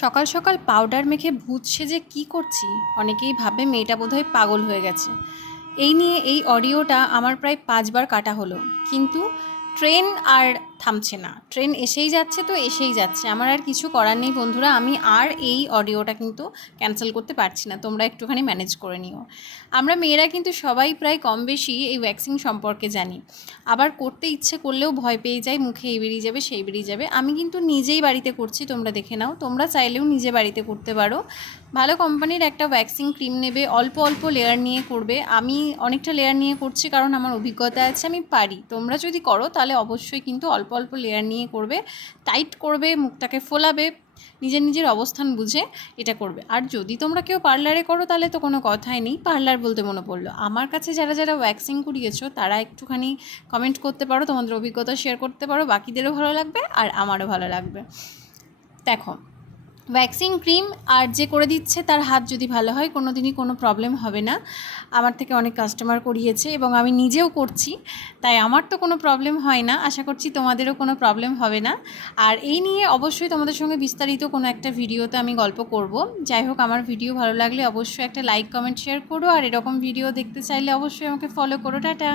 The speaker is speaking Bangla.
সকাল সকাল পাউডার মেখে ভূত সেজে কী করছি, অনেকেই ভাবে মেয়েটা বোধহয় পাগল হয়ে গেছে। এই নিয়ে এই অডিওটা আমার প্রায় 5বার কাটা হলো, কিন্তু ট্রেন আর থামছে না। ট্রেন এসেই যাচ্ছে তো এসেই যাচ্ছে, আমার আর কিছু করার নেই বন্ধুরা। আমি আর এই অডিওটা কিন্তু ক্যান্সেল করতে পারছি না, তোমরা একটুখানি ম্যানেজ করে নিও। আমরা মেয়েরা কিন্তু সবাই প্রায় কম বেশি এই ভ্যাকসিন সম্পর্কে জানি, আবার করতে ইচ্ছে করলেও ভয় পেয়ে যাই, মুখে এই বেরিয়ে যাবে সেই বেরিয়ে যাবে। আমি কিন্তু নিজেই বাড়িতে করছি, তোমরা দেখে নাও। তোমরা চাইলেও নিজে বাড়িতে করতে পারো। ভালো কোম্পানির একটা ভ্যাকসিন ক্রিম নেবে, অল্প অল্প লেয়ার নিয়ে করবে। আমি অনেকটা লেয়ার নিয়ে করছি কারণ আমার অভিজ্ঞতা আছে, আমি পারি। তোমরা যদি করো তাহলে অবশ্যই কিন্তু অল্প অল্প লেয়ার নিয়ে করবে, টাইট করবে, মুখটাকে ফোলাবে, নিজের নিজের অবস্থান বুঝে এটা করবে। আর যদি তোমরা কেউ পার্লারে করো তাহলে তো কোনো কথাই নেই। পার্লার বলতে মনে পড়লো, আমার কাছে যারা যারা ওয়্যাক্সিং করিয়েছো তারা একটুখানি কমেন্ট করতে পারো, তোমাদের অভিজ্ঞতা শেয়ার করতে পারো, বাকিদেরও ভালো লাগবে আর আমারও ভালো লাগবে। দেখো, ভ্যাকসিন ক্রিম আর যে করে দিচ্ছে তার হাত যদি ভালো হয় কোনো দিনই কোনো প্রবলেম হবে না। আমার থেকে অনেক কাস্টমার করিয়েছে এবং আমি নিজেও করছি, তাই আমার তো কোনো প্রবলেম হয় না। আশা করছি তোমাদেরও কোনো প্রবলেম হবে না। আর এই নিয়ে অবশ্যই তোমাদের সঙ্গে বিস্তারিত কোনো একটা ভিডিওতে আমি গল্প করব। যাই হোক, আমার ভিডিও ভালো লাগলে অবশ্যই একটা লাইক কমেন্ট শেয়ার করো, আর এরকম ভিডিও দেখতে চাইলে অবশ্যই আমাকে ফলো করো। টাটা।